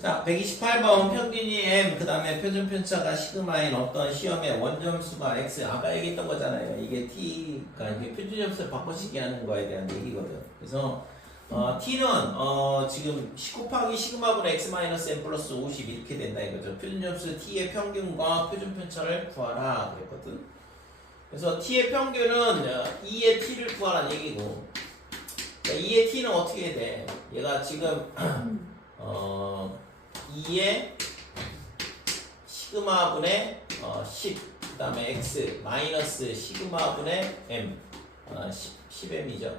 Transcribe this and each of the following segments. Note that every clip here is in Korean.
자, 128번 평균이 m, 그 다음에 표준 편차가 시그마인 어떤 시험의 원점수가 x. 아까 얘기했던 거잖아요. 이게 t가 이게 표준 점수를 바꿔치기 하는 거에 대한 얘기거든. 그래서 t는 지금 10 곱하기 시그마분의 x 마이너스 m 플러스 50 이렇게 된다 이거죠. 표준 점수 t의 평균과 표준 편차를 구하라 그랬거든. 그래서 t의 평균은 2의 t를 구하라는 얘기고, 그러니까 2의 t는 어떻게 돼? 얘가 지금 2의 시그마분의 10, 그 다음에 x 마이너스 시그마분의 m 10m이죠.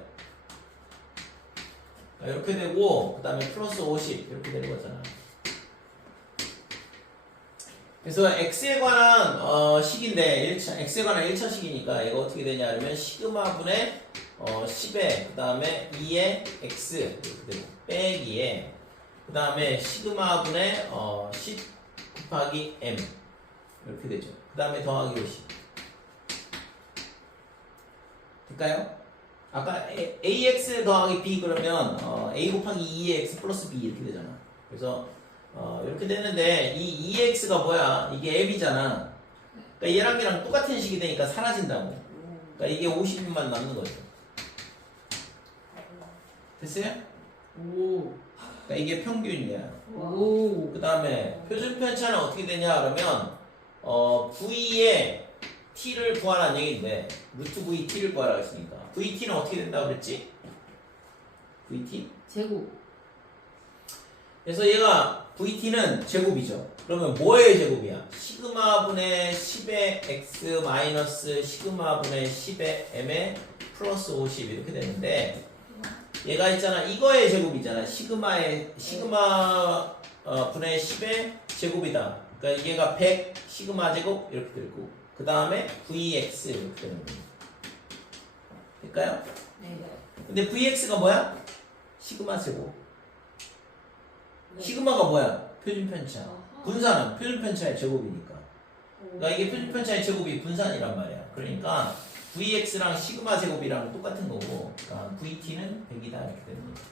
이렇게 되고, 그 다음에 플러스 50 이렇게 되는 거잖아. 그래서 x에 관한 식인데 x에 관한 1차식이니까 얘가 어떻게 되냐 하면 시그마분의 10에 그 다음에 2의 x 이렇게 되고 빼기에 그 다음에 시그마분의 10 곱하기 m 이렇게 되죠. 그 다음에 더하기 50 될까요? 아까 ax 더하기 b 그러면 a 곱하기 2의 x 플러스 b 이렇게 되잖아. 그래서 이렇게 되는데 이 2x가 뭐야? 이게 m이잖아. 그러니까 얘랑 얘랑 똑같은 식이 되니까 사라진다고. 그러니까 이게 50만 남는 거죠. 됐어요? 오. 그러니까 이게 평균이야. 오. 그 다음에 표준 편차는 어떻게 되냐 그러면 v의 t를 구하라는 얘기인데 루트 v t를 구하라고 했으니까 vt는 어떻게 된다고 그랬지? vt? 제곱. 그래서 얘가 vt는 제곱이죠. 그러면 뭐의 제곱이야? 시그마분의 10의 x 마이너스 시그마분의 10의 m의 플러스 50 이렇게 되는데 얘가 있잖아. 이거의 제곱이잖아. 시그마 분의 10의 제곱이다. 그러니까 얘가 100 시그마 제곱 이렇게 되고 그 다음에 vx 이렇게 되는 거예요. 될까요? 네. 근데 vx가 뭐야? 시그마 제곱. 시그마가 뭐야? 표준 편차. 분산은 표준 편차의 제곱이니까. 그러니까 이게 표준 편차의 제곱이 분산이란 말이야. 그러니까 vx랑 시그마 제곱이랑 똑같은 거고, 그러니까 vt는 100이다 이렇게 되는 거야.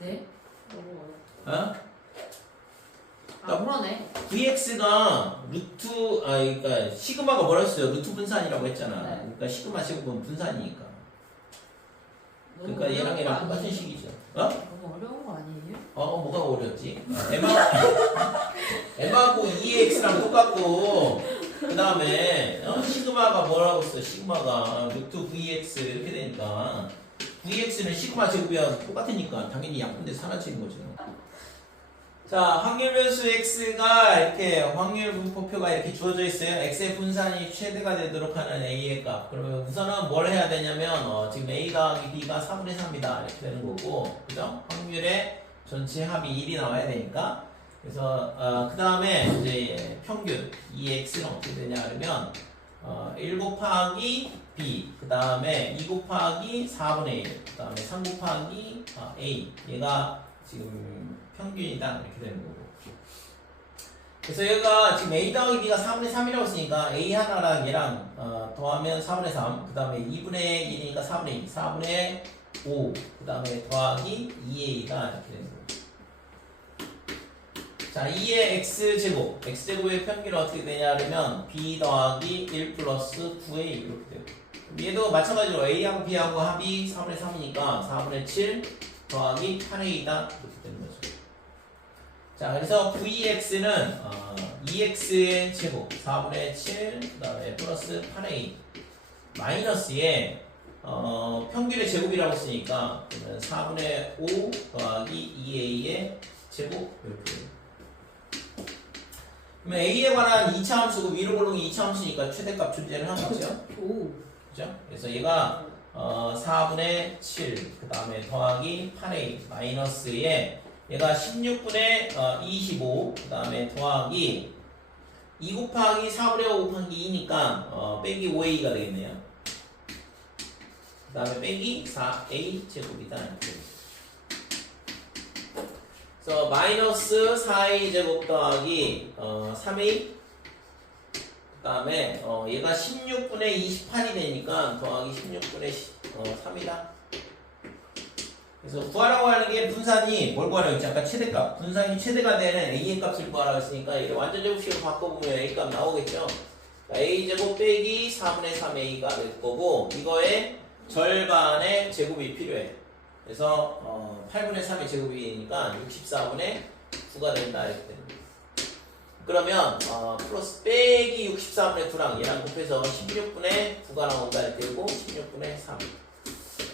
네? 너무 어렵다. 어? 그러네. vx가 그러니까 시그마가 뭐라 했어요? 루트 분산이라고 했잖아. 네. 그러니까 시그마 제곱은 분산이니까. 너무 그러니까 얘랑 어려운 얘랑 거 똑같은 아니에요? 식이죠. 너무 어려운 거 아니에요? 뭐가 어렵지? m하고 2x랑 똑같고, 그 다음에 시그마가 뭐라고 했어? 시그마가 루트 vx 이렇게 되니까 vx는 시그마 제곱이랑 똑같으니까 당연히 약분돼 사라지는 거죠. 자, 확률 변수 x가 이렇게 확률 분포표가 이렇게 주어져 있어요. x의 분산이 최대가 되도록 하는 a의 값. 그러면 우선은 뭘 해야 되냐면 지금 a 더하기 b가 4분의 3이다 이렇게 되는 거고, 그죠? 확률의 전체 합이 1이 나와야 되니까. 그래서 그 다음에 이제 평균 2x는 어떻게 되냐 그러면 1 곱하기 b, 그 다음에 2 곱하기 4분의 1, 그 다음에 3 곱하기 a. 얘가 지금 평균이다 이렇게 되는 거고. 그래서 얘가 지금 a 더하기 b가 4분의 3이라고 했으니까 a 하나랑 얘랑 더하면 4분의 3, 그 다음에 2분의 1이니까 4분의 2, 4분의 5, 그 다음에 더하기 2a가 이렇게 되는 거고. 자, 2의 x제곱, x제곱의 평균은 어떻게 되냐 하면 b 더하기 1 플러스 9a 이렇게 되고, 얘도 마찬가지로 a하고 b하고 합이 4분의 3이니까 4분의 7 더하기 8a다 이렇게 되는 거죠. 자, 그래서 vx는 2x의 제곱 4분의 7 그 다음에 플러스 8a 마이너스에 평균의 제곱이라고 했으니까 그러면 4분의 5 더하기 2a의 제곱 이렇게 돼요. 그러면 a에 관한 2차 함수고 위로 볼록이 2차 함수니까 최대값 존재를 하는 거죠. 오. 그죠? 그래서 얘가 4분의 7 그 다음에 더하기 8a 마이너스에 얘가 16분의 25 그 다음에 더하기 2 곱하기 4분의 5 곱하기 2니까 빼기 5a가 되겠네요. 그 다음에 빼기 4a 제곱이다 이렇게. 그래서 마이너스 4a 제곱 더하기 3a 그 다음에 얘가 16분의 28이 되니까 더하기 16분의 3이다. 그래서 구하라고 하는 게 분산이 뭘 구하라고 했지? 아까 최대값. 분산이 최대가 되는 a의 값을 구하라고 했으니까 이게 완전 제곱식으로 바꿔보면 a 값 나오겠죠? a제곱 빼기 4분의 3a가 될 거고 이거의 절반의 제곱이 필요해. 그래서 8분의 3의 제곱이니까 64분의 9가 된다 이렇게 됩니다. 그러면 플러스 빼기 64분의 9랑 얘랑 곱해서 16분의 9가 나온다 이렇게 되고 16분의 3.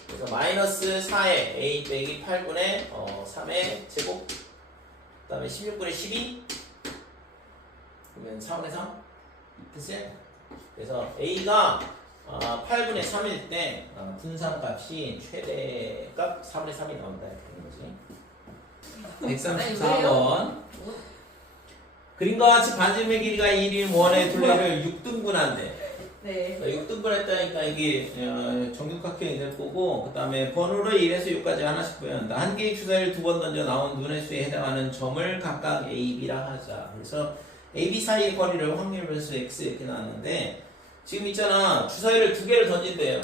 그래서 마이너스 4의 a 빼기 8분의 3의 제곱. 그 다음에 16분의 12. 그러면 4분의 3. 됐어요? 그래서 a가 8분의 3일 때 분산값이 최대값 4분의 3이 나온다 이렇게 되는 거지. 134번. 그림과 같이 반지름의 길이가 1인 원의 둘레를 6등분한대. 네. 6등분했다니까 이게 정육각형이 될 거고, 그 다음에 번호를 1에서 6까지 하나씩 보여한다. 한 개의 주사위를 두 번 던져 나온 눈의 수에 해당하는 점을 각각 A, B라 하자. 그래서 A, B 사이의 거리를 확률 변수 X 이렇게 나왔는데, 지금 있잖아. 주사위를 두 개를 던진대요.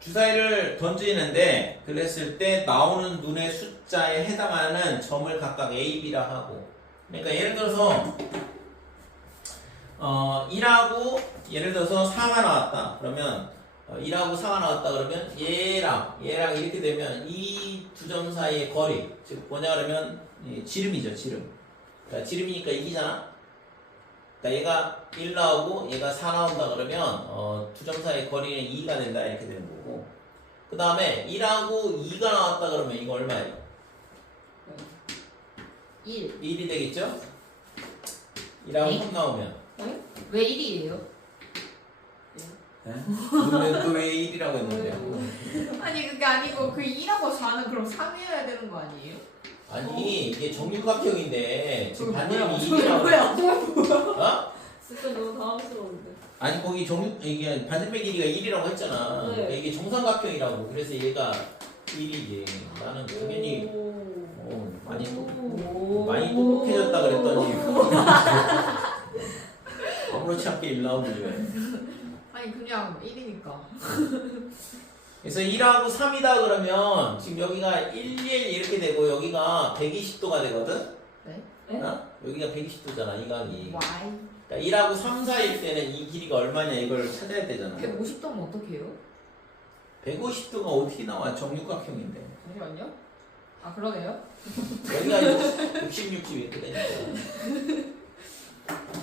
주사위를 던지는데 그랬을 때 나오는 눈의 숫자에 해당하는 점을 각각 A, B라 하고, 그러니까 예를 들어서 1하고 예를 들어서 4가 나왔다. 그러면 1하고 4가 나왔다. 그러면 얘랑 이렇게 되면 이 두 점 사이의 거리, 즉 뭐냐 그러면 지름이죠. 지름. 그러니까 지름이니까 이기잖아. 그러니까 얘가 1 나오고 얘가 4 나온다 그러면 두 점 사이의 거리는 2가 된다 이렇게 되는 거고, 그 다음에 1하고 2가 나왔다 그러면 이거 얼마예요? 1. 1이 되겠죠? 1하고 3 나오면 왜 1이에요? 근데 또왜 1이라고 했는데요? 아니 그게 아니고 그 2하고 4는 그럼 3이어야 되는 거 아니에요? 아니 이게 정육각형인데 지금 저게 반지름이 뭐야? 1이라고. 어? 진짜 너무 당황스러운데. 아니 거기 이게 반지름의 길이가 1이라고 했잖아. 네. 그러니까 이게 정삼각형이라고. 그래서 얘가 1이지. 나는 당연히 많이 똑똑해졌다 그랬더니 아무렇지 않게 1 나오지 왜. 아니 그냥 1이니까. 그래서 1하고 3이다 그러면 지금 여기가 1, 1 이렇게 되고 여기가 120도가 되거든? 네? 여기가 120도잖아 이 각이. Y. 그러니까 1하고 3 사이일 때는 이 길이가 얼마냐 이걸 찾아야 되잖아. 150도면 어떻게 해요? 150도가 어떻게 나와? 정육각형인데. 잠시만요. 아 그러네요. 여기가 60, 60 이렇게 되니까.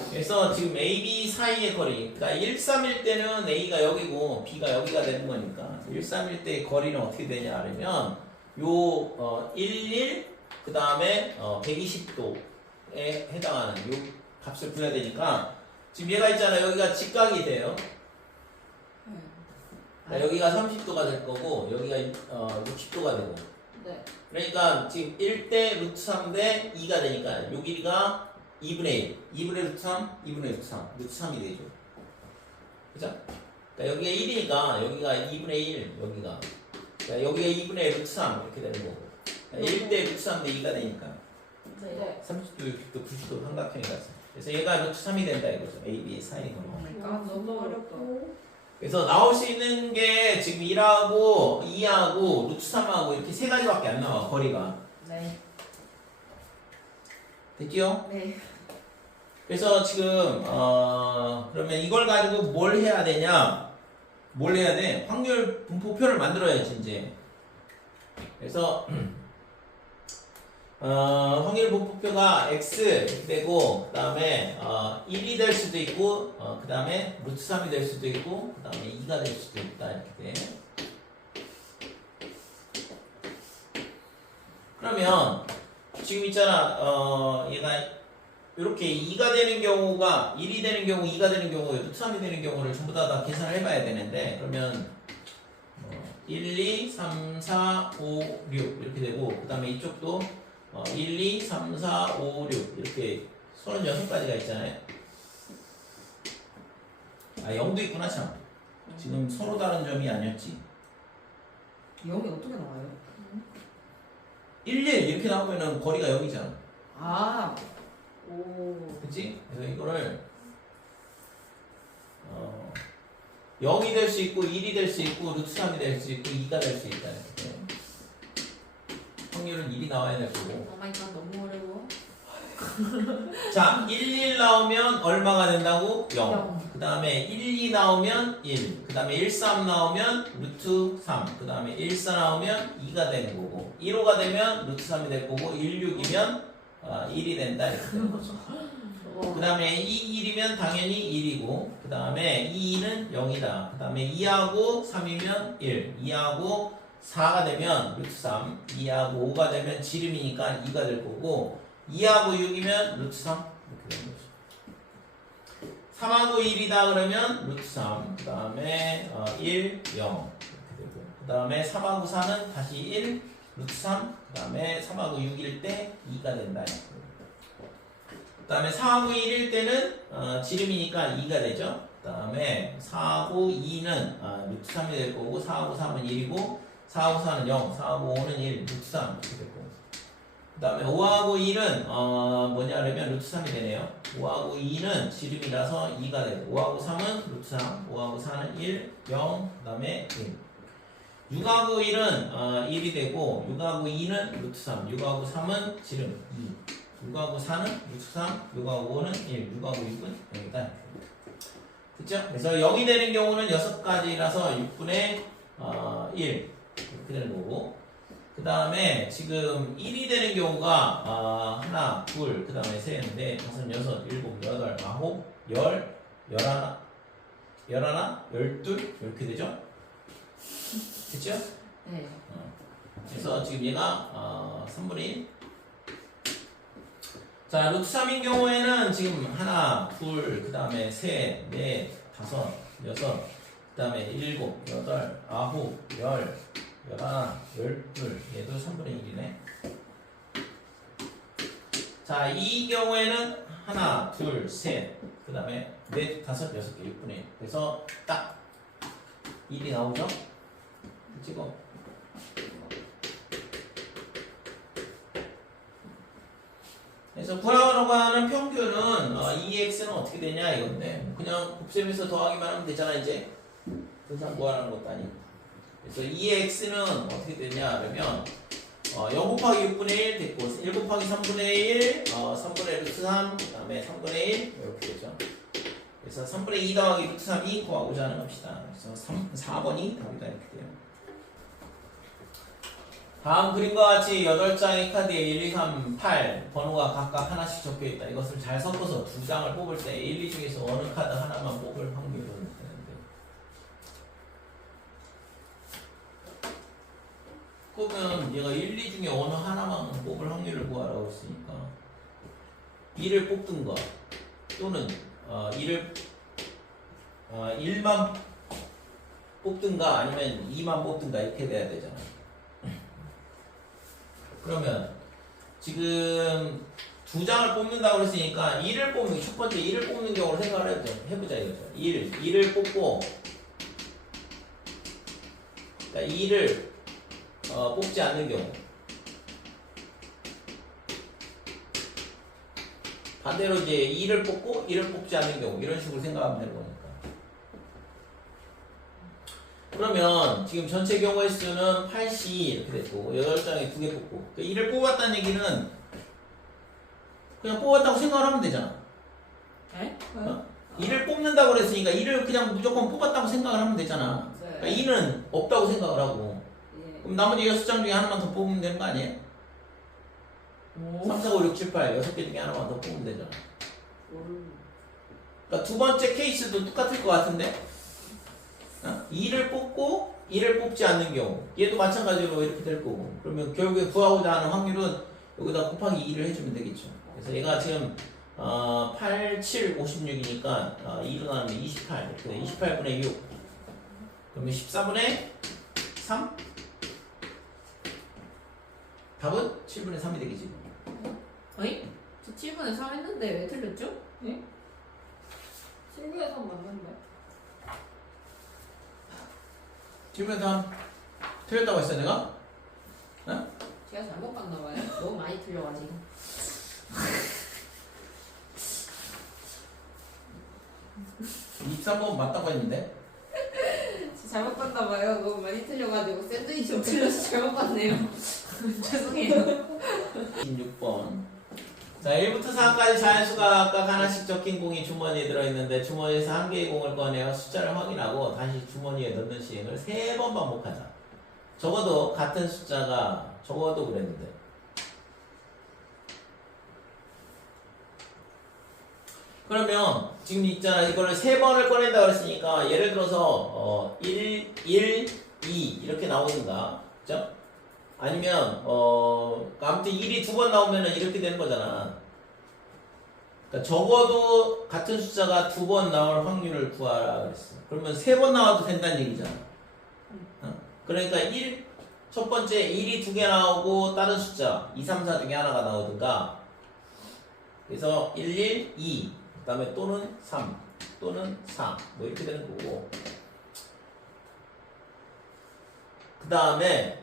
그래서 지금 A, B 사이의 거리, 그러니까 1, 3일 때는 A가 여기고 B가 여기가 되는 거니까 1, 3일 때 거리는 어떻게 되냐 하면 요 1, 1, 그 다음에 120도에 해당하는 요 값을 구해야 되니까 지금 얘가 있잖아. 여기가 직각이 돼요. 그러니까 여기가 30도가 될 거고 여기가 60도가 되고, 네. 그러니까 지금 1대 루트 3 대 2가 되니까 요 길이가 2분의 1, 2분의 루트 3, 2분의 루트 3, 루트 3이 되죠. 그죠? 그러니까 여기가 1이니까 여기가 2분의 1, 여기가. 그러니까 여기가 2분의 루트 3 이렇게 되는 거고. 그러니까 1대 루트 3 대 2가 되니까 네. 30도, 60도, 90도 삼각형이 같아. 그래서 얘가 루트 3이 된다 이거죠. A, B 사이의 거리. 그러니까 너무 어렵다. 그래서 나올 수 있는 게 지금 1하고 2하고 루트 3하고 이렇게 세 가지밖에 안 나와, 거리가. 네. 됐죠? 네. 그래서 지금 그러면 이걸 가지고 뭘 해야 되냐? 뭘 해야 돼? 확률 분포표를 만들어야지 이제. 그래서 확률 분포표가 x 이렇게 되고, 그 다음에 1이 될 수도 있고, 그 다음에 루트 3이 될 수도 있고, 그 다음에 2가 될 수도 있다 이렇게 돼. 그러면 지금 있잖아. 얘가 이렇게 2가 되는 경우가 1이 되는 경우, 2가 되는 경우, 루트 3이 되는 경우를 전부 다 계산을 해봐야 되는데, 그러면 1, 2, 3, 4, 5, 6 이렇게 되고, 그 다음에 이쪽도 1, 2, 3, 4, 5, 6 이렇게 36가지가 있잖아요. 아 0도 있구나 참. 지금 서로 다른 점이 아니었지. 0이 어떻게 나와요? 1, 1 이렇게 나오면은 거리가 0이잖아. 아. 오. 그치? 그래서 이거를 0이 될 수 있고 1이 될 수 있고 루트 3이 될 수 있고 2가 될 수 있다. 이렇게. 확률은 1이 나와야 될 거고. 오마이갓 너무 어려워. 자, 1 나오면 얼마가 된다고? 0. 영. 그 다음에 1, 2 나오면 1. 그 다음에 1, 3 나오면 루트 3. 그 다음에 1, 4 나오면 2가 되는 거고. 1, 5가 되면 루트 3이 될 거고. 1, 6이면 1이 된다. 이렇게 되는 거죠. 그 다음에 2, 1이면 당연히 1이고. 그 다음에 2는 0이다. 그 다음에 2하고 3이면 1. 2하고 4가 되면 루트 3. 2하고 5가 되면 지름이니까 2가 될 거고. 2하고 6이면 루트 3 이렇게 되는 거죠. 3하고 1이다 그러면 루트 3. 그 다음에 1, 0 이렇게 되고. 그 다음에 3하고 4는 다시 1, 루트 3. 그 다음에 3하고 6일 때 2가 된다. 그 다음에 4하고 1일 때는 지름이니까 2가 되죠. 그 다음에 4하고 2는 루트 3이 될 거고. 4하고 3은 1이고. 4하고 4는 0, 4하고 5는 1, 루트 3 이렇게 될 거고. 그 다음에 5하고 1은 뭐냐 그러면 루트 3이 되네요. 5하고 2는 지름이라서 2가 되고 5하고 3은 루트 3, 5하고 4는 1, 0, 그 다음에 1. 6하고 1은 1이 되고 6하고 2는 루트 3, 6하고 3은 지름 2, 6하고 4는 루트 3, 6하고 5는 1, 6하고 6은 0이다. 그쵸? 그래서 0이 되는 경우는 6가지라서 6분의 1 이렇게 되는 거고 그 다음에 지금 1이 되는 경우가 하나, 둘, 그 다음에 셋, 넷, 다섯, 여섯, 일곱, 여덟, 아홉, 열, 열하나, 열둘 이렇게 되죠? 그쵸? 네. 그래서 지금 얘가 3분의 1. 자, 루트 3인 경우에는 지금 하나, 둘, 그 다음에 셋, 넷, 다섯, 여섯, 그 다음에 일곱, 여덟, 아홉, 열, 열하나, 열둘, 얘도 3분의 1이네. 자, 이 경우에는 하나, 둘, 셋, 그 다음에 넷, 다섯, 여섯 개, 6분의 1. 그래서 딱 1이 나오죠? 찍어. 그래서 구하라고 하는 평균은 2x는 어떻게 되냐 이건데 그냥 곱셈에서 더하기만 하면 되잖아 이제. 그래서 구하라는 것도 아니고. 그래서 2x는 어떻게 되냐 그러면 0 곱하기 6분의 1 됐고 1 곱하기 3분의 1 3분의 루트 3 그 다음에 3분의 1 이렇게 되죠. 그래서 3분의 2 더하기 루트 3이 구하고자 하는 겁시다. 그래서 4번이 답이다 이렇게 돼요. 다음 그림과 같이 8장의 카드에 1, 2, 3, 8 번호가 각각 하나씩 적혀있다. 이것을 잘 섞어서 2장을 뽑을 때 1, 2 중에서 어느 카드 하나만 뽑을 확률은 되는데 그러면 얘가 1, 2 중에 어느 하나만 뽑을 확률을 구하라고 했으니까 2를 뽑든가 또는 1만 뽑든가 아니면 2만 뽑든가 이렇게 돼야 되잖아. 그러면 지금 2장을 뽑는다고 그랬으니까 1을 뽑는 첫 번째 1을 뽑는 경우를 생각을 해보자 이거죠. 1을 뽑고 그러니까 2를 뽑지 않는 경우 반대로 이제 2를 뽑고 1을 뽑지 않는 경우 이런 식으로 생각하면 되는 거니까. 그러면 지금 전체 경우의 수는 80 이렇게 됐고 8장에 2개 뽑고 1을 뽑았다는 얘기는 그냥 뽑았다고 생각을 하면 되잖아. 네? 2를 뽑는다고 그랬으니까 2를 그냥 무조건 뽑았다고 생각을 하면 되잖아. 그러니까 2는 없다고 생각을 하고 그럼 나머지 6장 중에 하나만 더 뽑으면 되는 거 아니에요? 3, 4, 5, 6, 7, 8 6개 중에 하나만 더 뽑으면 되잖아. 그러니까 두 번째 케이스도 똑같을 것 같은데 2를 뽑고 1을 뽑지 않는 경우 얘도 마찬가지로 이렇게 될 거고 그러면 결국에 구하고자 하는 확률은 여기다 곱하기 2를 해주면 되겠죠. 그래서 얘가 지금 8, 7, 56이니까 2로 나누면 28 이렇게 돼. 28분의 6 그러면 14분의 3 답은 7분의 3이 되겠지. 어이? 저 7분의 3 했는데 왜 틀렸죠? 친구에서 맞는데? 7분의 3 틀렸다고 했어 내가? 제가 잘못 봤나 봐요. 너무 많이 틀려가지고. 23번 맞다고 했는데 잘못 봤나 봐요. 너무 많이 틀려가지고 샌드위치 틀려서 잘못 봤네요. 죄송해요. 16번. 자, 1부터 4까지 자연수가 각 하나씩 적힌 공이 주머니에 들어있는데 주머니에서 한 개의 공을 꺼내어 숫자를 확인하고 다시 주머니에 넣는 시행을 3번 반복하자. 적어도 같은 숫자가 적어도 그랬는데. 그러면 지금 있잖아. 이거를 3번을 꺼낸다 그랬으니까 예를 들어서 1, 2 이렇게 나오는가. 그죠? 아니면 아무튼 1이 2번 나오면은 이렇게 되는 거잖아. 그러니까 적어도 같은 숫자가 2번 나올 확률을 구하라 그랬어. 그러면 3번 나와도 된다는 얘기잖아. 그러니까 첫 번째 1이 2개 나오고 다른 숫자 2, 3, 4 중에 하나가 나오든가. 그래서 1, 1, 2 그다음에 또는 3 또는 4 뭐 이렇게 되는 거고. 그다음에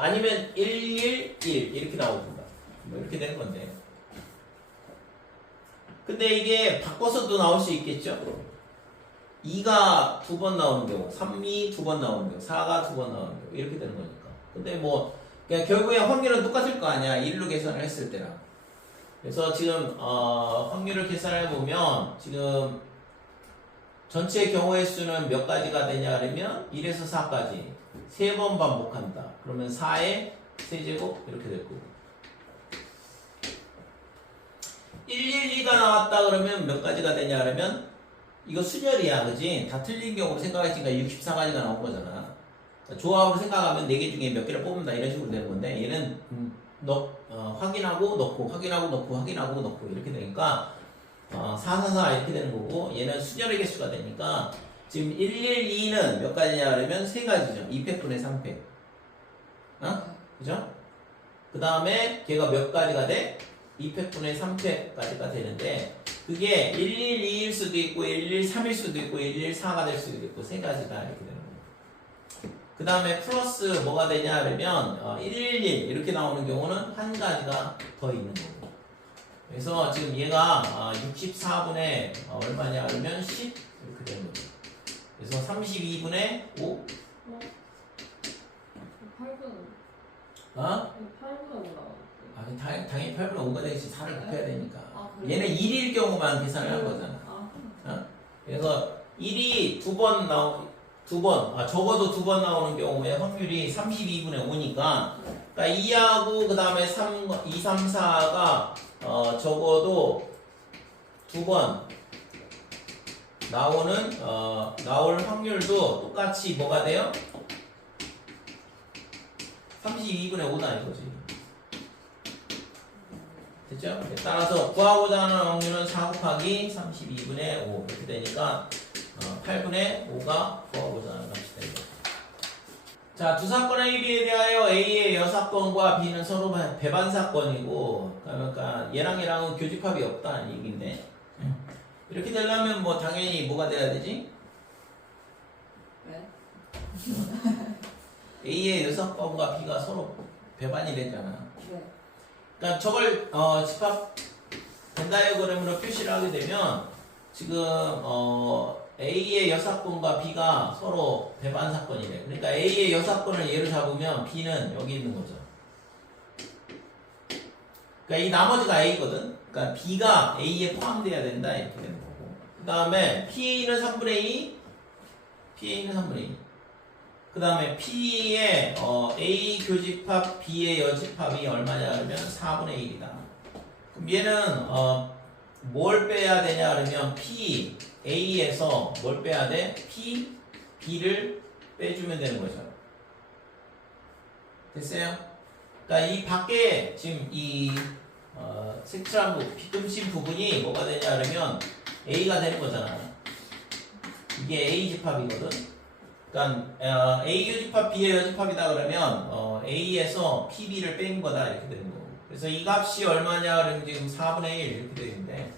아니면 1, 1, 1 이렇게 나오든가 뭐 이렇게 되는 건데. 근데 이게 바꿔서도 나올 수 있겠죠. 2가 2번 나오는 경우, 3이 2번 나오는 경우, 4가 2번 나오는 경우 이렇게 되는 거니까. 근데 뭐 그냥 결국에 확률은 똑같을 거 아니야. 1로 계산을 했을 때랑. 그래서 지금 확률을 계산해 보면 지금 전체 경우의 수는 몇 가지가 되냐 그러면 1에서 4까지 3번 반복한다. 그러면 4의 세제곱 이렇게 될 거고. 112가 나왔다 그러면 몇 가지가 되냐 그러면 이거 순열이야, 그지? 다 틀린 경우로 생각했으니까 64가지가 나온 거잖아. 조합으로 생각하면 4개 중에 몇 개를 뽑는다 이런 식으로 되는 건데 얘는 확인하고 넣고 확인하고 넣고 확인하고 넣고 이렇게 되니까 4, 4, 4 이렇게 되는 거고 얘는 순열의 개수가 되니까 지금 112는 몇 가지냐 그러면 3가지죠. 2팩분의 3팩. 그죠? 그 다음에 걔가 몇 가지가 돼? 2팩분의 3팩까지가 되는데 그게 112일 수도 있고 113일 수도 있고 114가 될 수도 있고 3가지다 이렇게 되는 거예요. 그 다음에 플러스 뭐가 되냐 그러면 111 이렇게 나오는 경우는 한 가지가 더 있는 거고. 그래서 지금 얘가 64분의 얼마냐 그러면 10 이렇게 되는 거죠. 그래서 32분의 5 8분. 어? 8분으로 나와. 당연히 8분의 5가 되겠지. 4를 곱해야 되니까. 그래요? 얘는 1일 경우만 계산을 한 거잖아. 그래서 1이 적어도 2번 나오는 경우에 확률이 32분의 5니까 그러니까 2하고 그 다음에 2, 3, 4가 적어도 2번 나올 확률도 똑같이 뭐가 돼요? 32분의 5다 이거지. 됐죠? 따라서 구하고자 하는 확률은 4 곱하기 32분의 5 이렇게 되니까 8분의 5가 구하고자 하는 값이 됩니다. 자, 두 사건 A, B에 대하여 A의 여사건과 B는 서로 배반 사건이고 그러니까 얘랑 얘랑은 교집합이 없다는 얘기인데 이렇게 되려면 뭐 당연히 뭐가 돼야 되지? 네. A의 여사건과 B가 서로 배반이 되잖아. 네. 그러니까 저걸 집합 벤 다이어그램으로 표시를 하게 되면 지금 A의 여사건과 B가 서로 배반 사건이래. 그러니까 A의 여사건을 예로 잡으면 B는 여기 있는 거죠. 그러니까 이 나머지가 A거든. 그러니까 B가 A에 포함돼야 된다 이렇게 되는 거고. 그 다음에 PA는 3분의 2, PA는 3분의 2. 그 다음에 P의 A 교집합 B의 여집합이 얼마냐 그러면 4분의 1이다. 그럼 얘는 뭘 빼야 되냐 그러면 P A에서 뭘 빼야 돼? P B를 빼주면 되는 거죠. 됐어요? 그러니까 이 밖에 지금 이 색칠한 빗금신 부분이 뭐가 되냐 그러면 A가 되는 거잖아. 이게 A 집합이거든. 그러니까 A 교집합 B의 여집합이다 그러면 A에서 PB를 뺀 거다 이렇게 되는 거고. 그래서 이 값이 얼마냐 그러면 지금 4분의 1 이렇게 되는데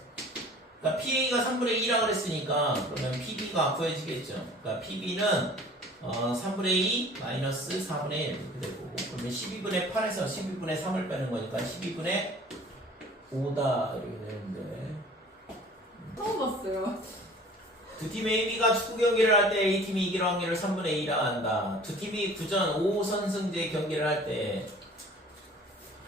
그러니까 PA가 3분의 2라고 그랬으니까 그러면 PB가 구해지겠죠. 그러니까 PB는 3분의 2 마이너스 4분의 1 이렇게 될 거고 그러면 12분의 8에서 12분의 3을 빼는 거니까 12분의 5다 이렇게 되는데 처음 봤어요. 두 팀 AB가 축구 경기를 할 때 A팀이 이길 확률을 3분의 2라 한다. 두 팀이 구전 5선승제 경기를 할 때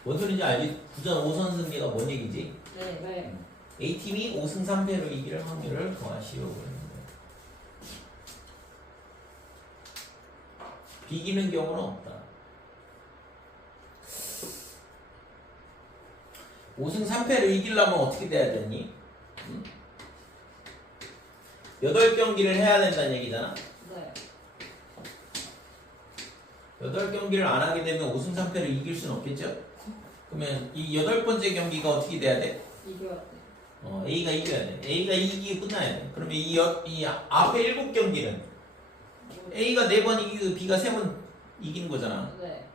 뭔 소리인지 알지? 구전 5선승제가 뭔 얘기지? 네. 네. A팀이 5승 3패로 이길 확률을 구하시오. 그랬는데 비기는 경우는 없다. 5승 3패로 이기려면 어떻게 돼야 되니? 8경기를 해야 된다는 얘기잖아. 네. 8경기를 안 하게 되면 5승 3패로 이길 수는 없겠죠? 그러면 이 8번째 경기가 어떻게 돼야 돼? 이겨야 돼. A가 이겨야 돼. A가 이기고 끝나야 돼. 그러면 이 앞에 7경기는 A가 4번 이기고 B가 3번 이기는 거잖아. 네.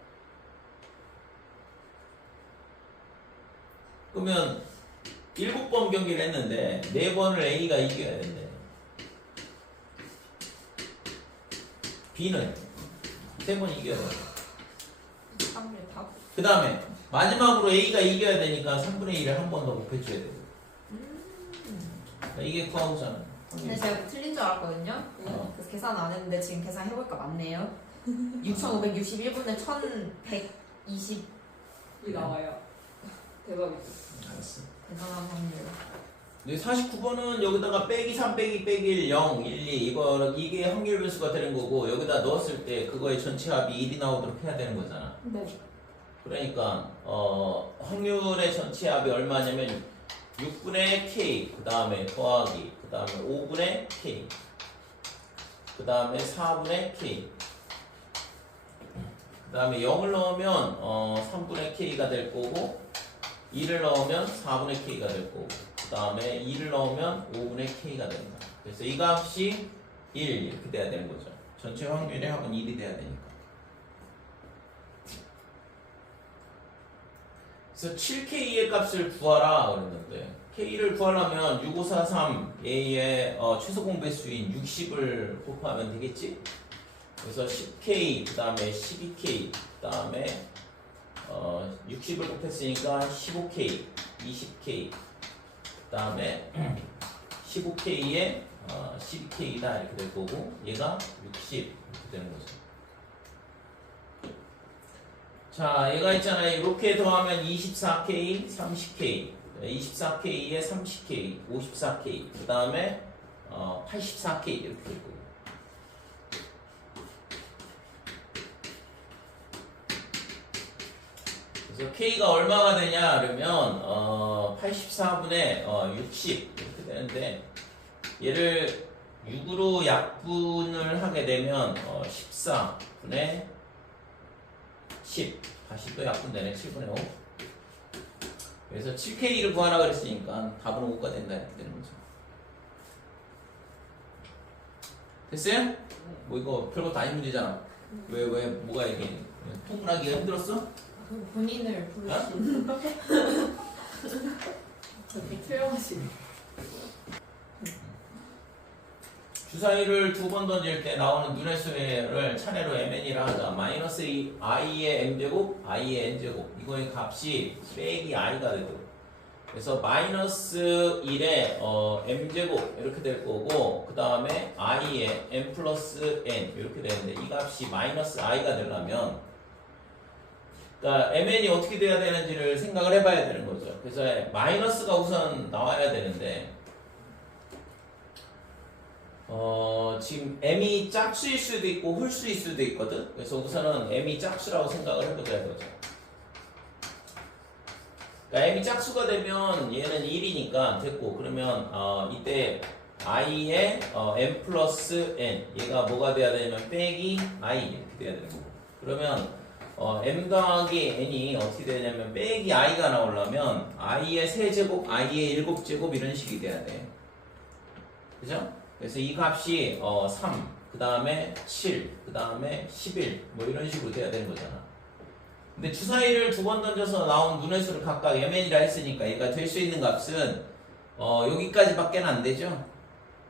그러면 7번 경기를 했는데 4번을 A가 이겨야 된대. B는 3번 이겨야 돼. 3일 다. 그 다음에 마지막으로 A가 이겨야 되니까 3분의 1을 한 번 더 곱해줘야 돼. 이게 구하고잖아. 근데 제가 틀린 줄 알았거든요. 그래서 계산 안 했는데 지금 계산해보니까 맞네요. 6,561분의 1,120 이 나와요. 대박이죠. 알았어. 대단한 확률. 근데 49번은 여기다가 빼기 3 빼기 1 0 1 2 이게 확률 변수가 되는 거고 여기다 넣었을 때 그거의 전체 합이 1이 나오도록 해야 되는 거잖아. 네. 그러니까 확률의 전체 합이 얼마냐면 6분의 k 그 다음에 더하기 그 다음에 5분의 k 그 다음에 4분의 k 그 다음에 0을 넣으면 3분의 k가 될 거고 2를 넣으면 4분의 k가 될 거고 그 다음에 2를 넣으면 5분의 k가 된다. 그래서 이 값이 1 이렇게 돼야 되는 거죠. 전체 확률의 합은 1이 돼야 되니까. 그래서 7K의 값을 구하라 그랬는데 K를 구하려면 6543A의 최소 공배수인 60을 곱하면 되겠지? 그래서 10K 그 다음에 12K 그 다음에 60을 곱했으니까 15K 20K 그 다음에 15K에 12K다 이렇게 될 거고 얘가 60 이렇게 되는 거죠. 자, 얘가 있잖아요. 이렇게 더하면 24K, 30K, 24K에 30K, 54K, 그 다음에 84K 이렇게 될 거고. 그래서 K가 얼마가 되냐 그러면 84분의 60 이렇게 되는데 얘를 6으로 약분을 하게 되면 14분의 10 다시 또 약분되네. 7분의 5 그래서 7K를 구하라 그랬으니까 답은 5가 된다 이렇게 되는 거죠. 됐어요? 뭐 이거 별거 다 아닌 문제잖아. 왜 뭐가 이게 통분하기가 힘들었어? 본인을 어? 부르시. 저렇게 틀려가시네. 주사위를 2번 던질 때 나오는 눈의 수를 차례로 mn이라 하자. 마이너스 i의 m제곱, i의 n제곱. 이거의 값이 빼기 i가 되고. 그래서 마이너스 1의 m제곱 이렇게 될 거고 그 다음에 i의 m 플러스 n 이렇게 되는데 이 값이 마이너스 i가 되려면 그러니까 mn이 어떻게 돼야 되는지를 생각을 해봐야 되는 거죠. 그래서 마이너스가 우선 나와야 되는데 지금 m이 짝수일 수도 있고 홀수일 수도 있거든. 그래서 우선은 m이 짝수라고 생각을 해보자 이거죠. 그러니까 m이 짝수가 되면 얘는 1이니까 됐고 그러면 이때 i의 m 플러스 n 얘가 뭐가 돼야 되냐면 빼기 i 이렇게 돼야 되는 거고 그러면 m 더하기 n이 어떻게 되냐면 빼기 i가 나오려면 i의 세제곱, i의 일곱제곱 이런 식이 돼야 돼. 그죠? 그래서 이 값이 3, 그 다음에 7, 그 다음에 11 뭐 이런 식으로 돼야 되는 거잖아. 근데 주사위를 2번 던져서 나온 눈의 수를 각각 mn이라 했으니까 얘가 될 수 있는 값은 여기까지밖에 안 되죠.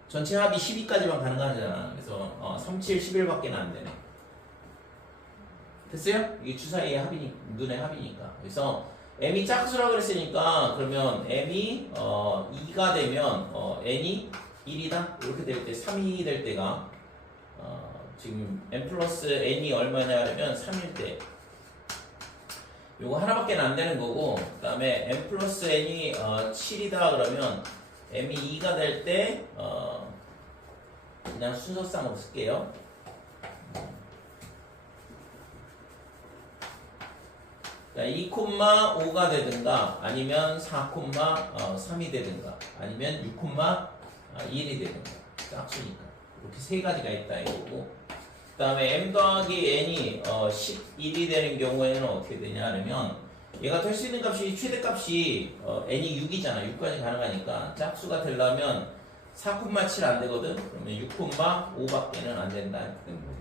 전체 합이 12까지만 가능하잖아. 그래서 3, 7, 11밖에 안 되네. 됐어요? 이게 주사위의 합이니까, 눈의 합이니까. 그래서 m이 짝수라고 그랬으니까 그러면 m이 2가 되면 n이 1이다? 이렇게 될 때 3이 될 때가 지금 n 플러스 n이 얼마냐 하면 3일 때 요거 하나밖에 안 되는 거고, 그 다음에 n 플러스 n이 7이다 그러면 m이 2가 될 때 그냥 순서상으로 쓸게요. 그러니까 2,5가 되든가 아니면 4,3이 되든가 아니면 6,1이 되든가 짝수니까 이렇게 세 가지가 있다 이거고, 그 다음에 m 더하기 n이 11이 되는 경우에는 어떻게 되냐 하면 얘가 될 수 있는 값이 최대값이 n이 6이잖아. 6까지 가능하니까 짝수가 되려면 4,7 안 되거든. 그러면 6,5밖에는 안 된다 이렇게 되는 거예요.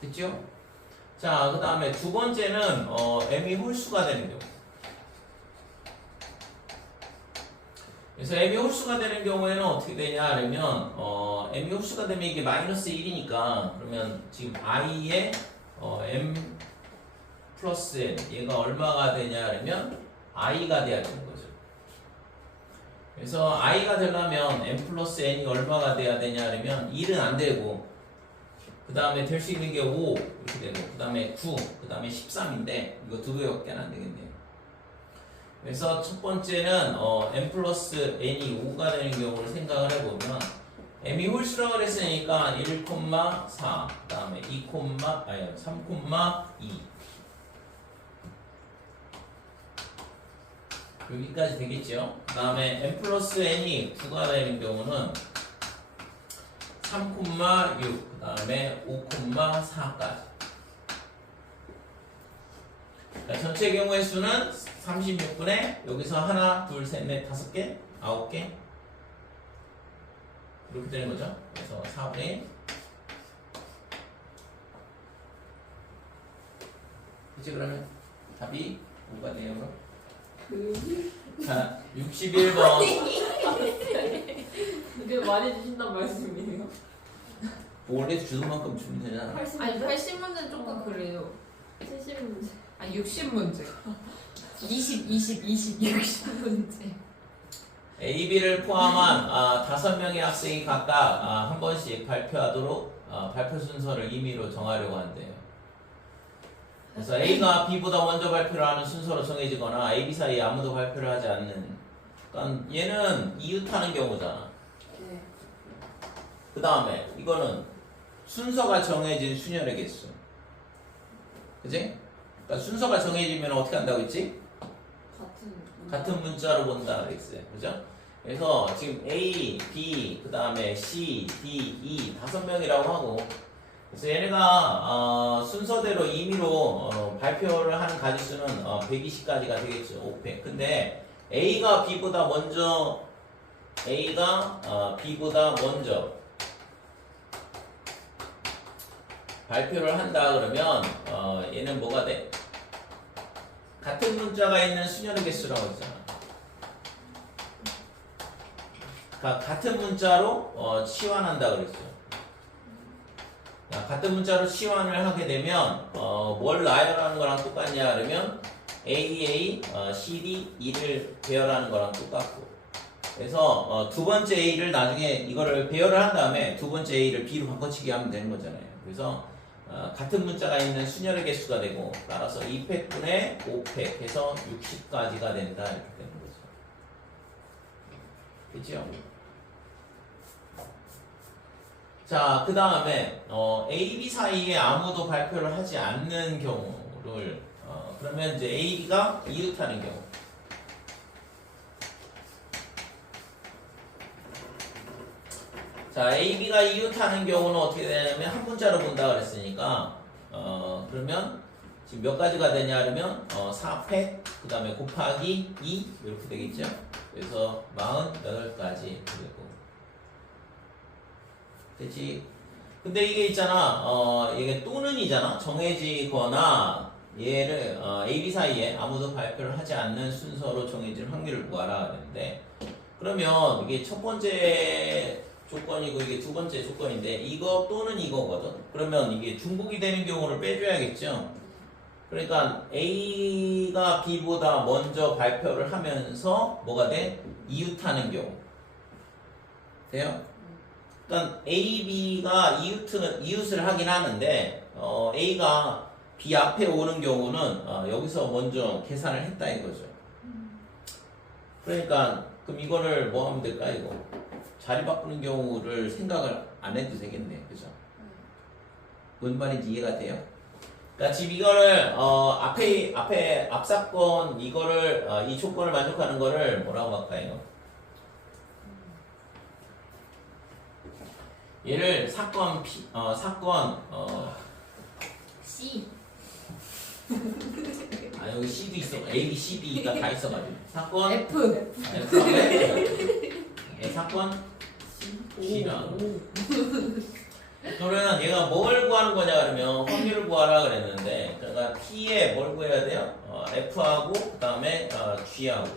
됐죠? 자, 그 다음에 두 번째는 m이 홀수가 되는 경우. 그래서 m이 홀수가 되는 경우에는 어떻게 되냐 하면 m이 홀수가 되면 이게 마이너스 1이니까 그러면 지금 i의 m 플러스 n 얘가 얼마가 되냐 하면 i가 돼야 되는 거죠. 그래서 i가 되려면 m 플러스 n이 얼마가 돼야 되냐 하면 1은 안 되고, 그 다음에 될 수 있는 게 5 이렇게 되고, 그 다음에 9, 그 다음에 13인데 이거 두 개밖에 안 되겠네요. 그래서 첫 번째는 m 플러스 n이 5가 되는 경우를 생각을 해보면 m이 홀수라고 그랬으니까 1,4, 그 다음에 3,2 여기까지 되겠죠. 그 다음에 m 플러스 n이 9가 되는 경우는 3,6, 그 다음에 5,4까지. 전체 경우의 수는 36분의 여기서 하나, 둘, 셋, 넷, 5개, 9개 이렇게 되는 거죠. 그래서 4분의 1. 이제 그러면 답이 뭐가 돼요? 그럼? 자, 61번. 이게 많이 주신단 말씀이에요. 원래 주는 만큼 주면 되잖아. 80문제? 아니 80문제는 조금 그래요. 70문제. 아니 60문제. 20, 60문제. A, B를 포함한 5명의 학생이 각각 한 번씩 발표하도록 발표 순서를 임의로 정하려고 한대요. 그래서 A가 B보다 먼저 발표를 하는 순서로 정해지거나 A, B 사이에 아무도 발표를 하지 않는, 그러니까 얘는 이웃하는 경우잖아. 네. 그 다음에 이거는 순서가 정해진 수녀의 개수. 그지? 그러니까 순서가 정해지면 어떻게 한다고 했지? 같은 문자로 본다 그랬어요. 그죠? 그래서 지금 A, B, 그 다음에 C, D, E 5명이라고 하고, 그래서 얘네가 순서대로 임의로 발표를 하는 가지수는 120가지가 되겠죠. 500. 근데 A가 B보다 먼저 발표를 한다 그러면 얘는 뭐가 돼? 같은 문자가 있는 수녀의 개수라고 했잖아. 그러니까 같은 문자로 치환한다 그랬어요. 같은 문자로 치환을 하게 되면 뭘 나열하는 거랑 똑같냐 그러면 AA, CD, E를 배열하는 거랑 똑같고, 그래서 두 번째 A를 나중에 이거를 배열을 한 다음에 두 번째 A를 B로 바꿔치기 하면 되는 거잖아요. 그래서 같은 문자가 있는 수녀의 개수가 되고, 따라서 2팩분의 5팩 해서 60까지가 된다 이렇게 되는 거죠. 그렇죠? 자, 그 다음에 A, B 사이에 아무도 발표를 하지 않는 경우를 그러면 이제 A, B가 이웃하는 경우. 자, A, B가 이웃하는 경우는 어떻게 되냐면 한 문자로 본다 그랬으니까 그러면 지금 몇 가지가 되냐 그러면 4팩 그 다음에 곱하기 2 이렇게 되겠죠. 그래서 48가지 되고. 됐지? 근데 이게 있잖아, 이게 또는이잖아. 정해지거나 얘를 A, B 사이에 아무도 발표를 하지 않는 순서로 정해질 확률을 구하라 그랬는데, 그러면 이게 첫 번째 조건이고 이게 두 번째 조건인데 이거 또는 이거거든. 그러면 이게 중복이 되는 경우를 빼줘야겠죠. 그러니까 A가 B보다 먼저 발표를 하면서 뭐가 돼? 이웃하는 경우. 돼요? 그러니까 A, B가 이웃을 하긴 하는데 A가 B 앞에 오는 경우는 여기서 먼저 계산을 했다 이거죠. 그러니까 그럼 이거를 뭐 하면 될까 이거? 자리 바꾸는 경우를 생각을 안 해도 되겠네, 그죠? 뭔 말인지 이해가 돼요? 그러니까 지금 이거를 앞사건 이거를 이 조건을 만족하는 거를 뭐라고 할까요? 얘를 사건 C. 여기 C도 있어. A, B, C, D가 다 있어가지고 사건 F. 사건 G랑 그러면 얘가 뭘 구하는 거냐 그러면 확률을 구하라 그랬는데 그러니까 P에 뭘 구해야 돼요? F하고 그 다음에 G하고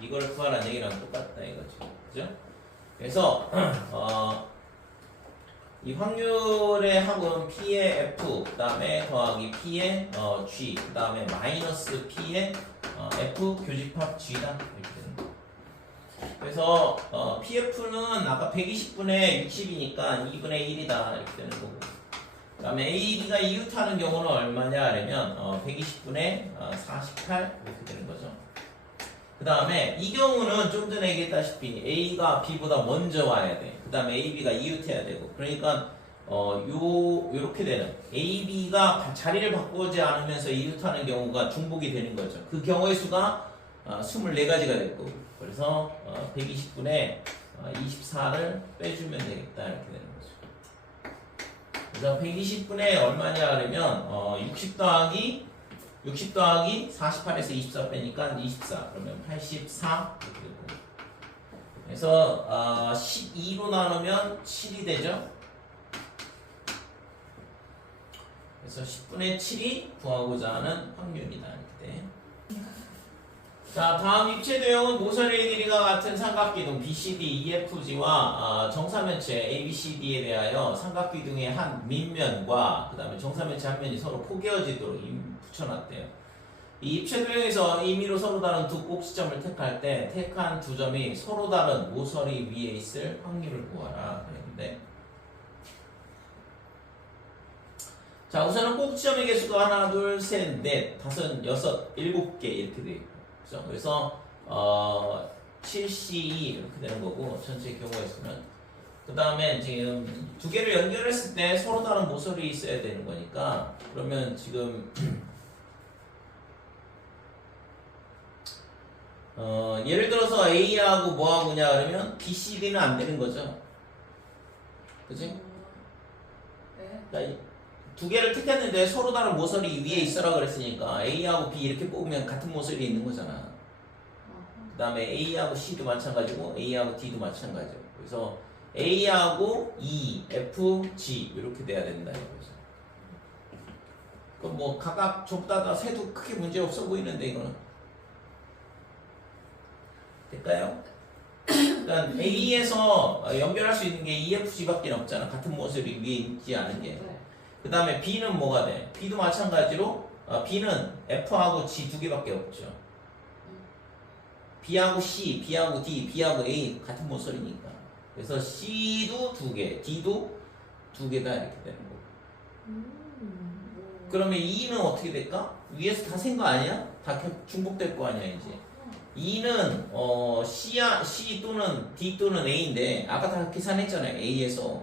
이거를 구하라는 얘기랑 똑같다 이거죠. 그죠? 그래서 이 확률의 합은 P의 F, 그 다음에 더하기 P의 G, 그 다음에 마이너스 P의 F 교집합 G다. 이렇게 되는 거예요. 그래서 PF는 아까 120분의 60이니까 2분의 1이다. 이렇게 되는 거고. 그 다음에 AB가 이웃하는 경우는 얼마냐 하면 120분의 48 이렇게 되는 거죠. 그 다음에 이 경우는 좀 전에 얘기했다시피 A가 B보다 먼저 와야 돼. 그 다음에 AB가 이웃해야 되고. 그러니까 요렇게 되는 AB가 자리를 바꾸지 않으면서 이웃하는 경우가 중복이 되는 거죠. 그 경우의 수가 24가지가 될 거고. 그래서 120분의 24를 빼주면 되겠다 이렇게 되는 거죠. 그래서 120분의 얼마냐 그러면 60 더하기 48에서 24 빼니까 24 그러면 84 이렇게 되고. 그래서 12로 나누면 7이 되죠. 그래서 10분의 7이 구하고자 하는 확률이다 이렇게 돼. 자, 다음 입체 도형은 모서리의 길이가 같은 삼각기둥 BCD, EFG와 정사면체 ABCD에 대하여 삼각기둥의 한 밑면과 그 다음에 정사면체 한 면이 서로 포개어지도록 붙여놨대요. 이 입체 도형에서 임의로 서로 다른 두 꼭지점을 택할 때 택한 두 점이 서로 다른 모서리 위에 있을 확률을 구하라 그랬는데, 자, 우선은 꼭지점의 개수가 하나, 둘, 셋, 넷, 다섯, 여섯, 일곱 개 이렇게 되어 있고, 그렇죠? 그래서 7C 이렇게 되는 거고 전체 경우가 있으면 그 다음에 지금 두 개를 연결했을 때 서로 다른 모서리 있어야 되는 거니까 그러면 지금 예를 들어서 A하고 뭐하고냐 그러면 BCD는 안 되는 거죠. 그치? 네. 그러니까 두 개를 택했는데 서로 다른 모서리 위에 있어라 그랬으니까 A하고 B 이렇게 뽑으면 같은 모서리에 있는 거잖아. 그 다음에 A하고 C도 마찬가지고 A하고 D도 마찬가지고. 그래서 A하고 E, F, G 이렇게 돼야 된다 이거죠. 그럼 뭐 각각 전부 다 세도 크게 문제 없어 보이는데 이거는 될까요? 일단 A에서 연결할 수 있는 게 EFG밖에 없잖아. 같은 모서리 위에 있지 않은 게. 네. 그 다음에 B는 뭐가 돼? B도 마찬가지로 B는 F하고 G 두 개밖에 없죠. B하고 C, B하고 D, B하고 A 같은 모서리니까. 그래서 C도 두 개, D도 두 개다 이렇게 되는 거고. 그러면 E는 어떻게 될까? 위에서 다 센 거 아니야? 다 중복될 거 아니야 이제. E는 C 또는 D 또는 A인데 아까 다 계산했잖아요. A에서.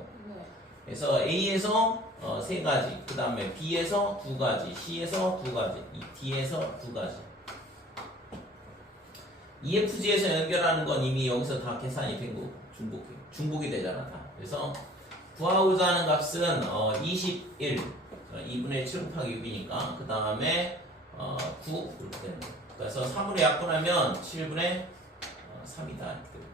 그래서 A에서 세 가지, 그 다음에 B에서 두 가지, C에서 두 가지, D에서 두 가지. EFG에서 연결하는 건 이미 여기서 다 계산이 된 거고 중복이 되잖아 다. 그래서 구하고자 하는 값은 21, 2분의 7 곱하기 6이니까 그 다음에 9 이렇게 되는 거예요. 그래서 3으로 약분하면 7분의 3이다 이렇게 되고.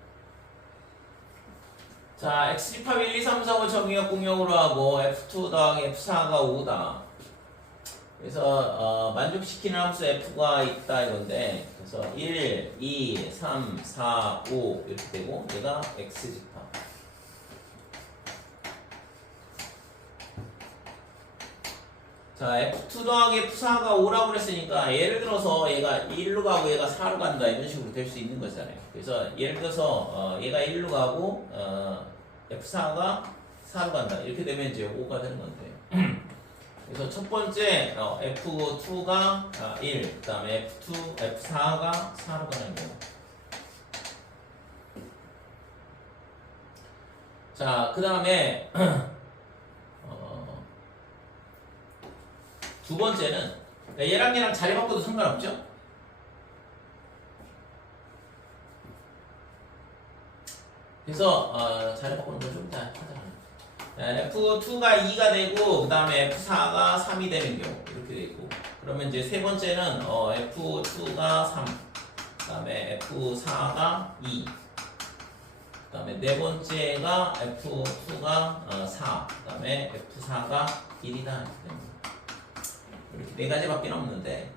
자, X집합 1, 2, 3, 4, 5 정의역 공역으로 하고 F2 더하기 F4가 5다. 그래서 만족시키는 함수 F가 있다 이건데, 그래서 1, 2, 3, 4, 5 이렇게 되고 얘가 X집합. 자, F2 더하기 F4가 5라고 그랬으니까 예를 들어서 얘가 1로 가고 얘가 4로 간다 이런 식으로 될 수 있는 거잖아요. 그래서 예를 들어서 얘가 1로 가고 F4가 4로 간다. 이렇게 되면 이제 5가 되는 건데. 그래서 첫 번째 F2가 1, 그 다음에 F4가 4로 가는 거. 자, 그 다음에 두 번째는 얘랑 자리 바꿔도 상관없죠? 그래서 자리 바꾸는 거 좀 이따 하자. F2가 2가 되고 그 다음에 F4가 3이 되는 경우 이렇게 되고 그러면 이제 세 번째는 F2가 3, 그 다음에 F4가 2, 그 다음에 네 번째가 F2가 4, 그 다음에 F4가 1이다. 이렇게 네 가지밖에 없는데